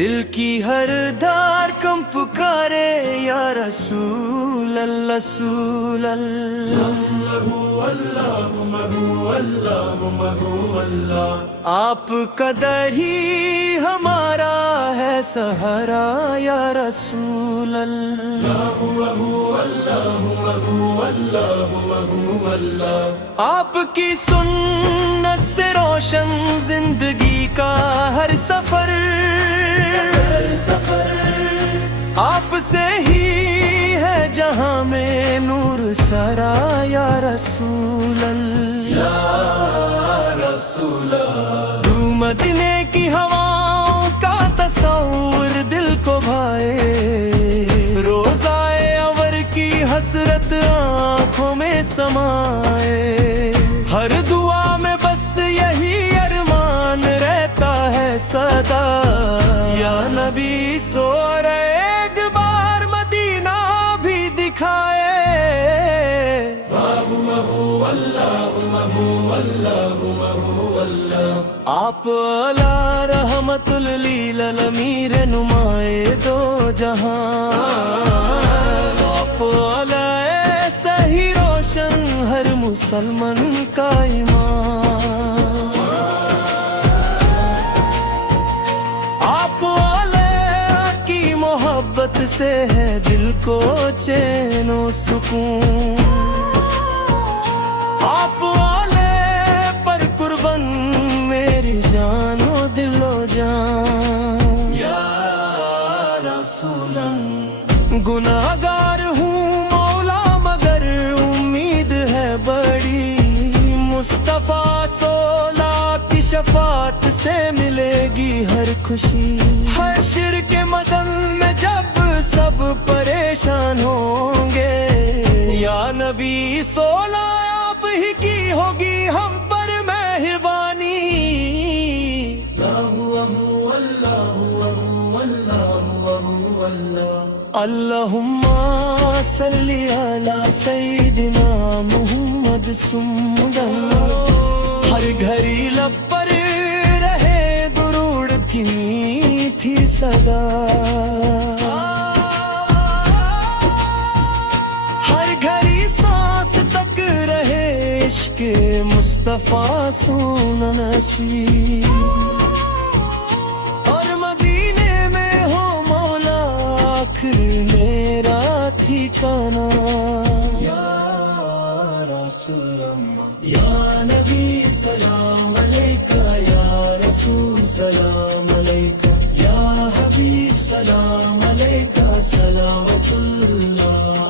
دل کی ہر دھار کم پکارے یا رسول اللہ رسول اللہ، آپ کا در ہی ہمارا ہے سہارا یا رسول اللہ، آپ کی سنت سے روشن زندگی کا ہر سفر، آپ سے ہی ہے جہاں میں نور سرا یا رسول اللہ، تو مدینے کی ہواؤں کا تصور دل کو بھائے، روزائے انور کی حسرت آنکھوں میں سمائے، ہر دعا میں بس یہی ارمان رہتا ہے صدا، یا نبی سو رہے ایک بار مدینہ بھی دکھائے، آپ اعلیٰ رحمت للعالمین نمائے دو جہاں، آپ اعلیٰ ایسا ہی روشن ہر مسلمان کا ایمان، آپ اعلیٰ کی محبت سے ہے دل کو چین و سکون، آپ اعلیٰ پر قربان میری جان و دل و جان یا رسول اللہ، گناہگار ہوں مولا مگر امید ہے بڑی، مصطفیٰ سولا کی شفاعت سے ملے گی ہر خوشی، حشر کے میدان میں جب سب پریشان ہوں گے، یا نبی سولا آپ ہی کی ہوگی ہم پر مہربانی، اللہم صلی علی سیدنا محمد صمد، ہر گھڑی لب پر رہے درود کی میٹھی صدا، ہر گھڑی سانس تک رہے عشق مصطفیٰ سونا نصیب، اور مدینے میں ہو مولا آخر میرا ٹھکانہ، یا رسول اللہ، یا نبی سلام علیکہ، یا رسول سلام علیکہ، یا حبیب سلام علیکہ، صلوات اللہ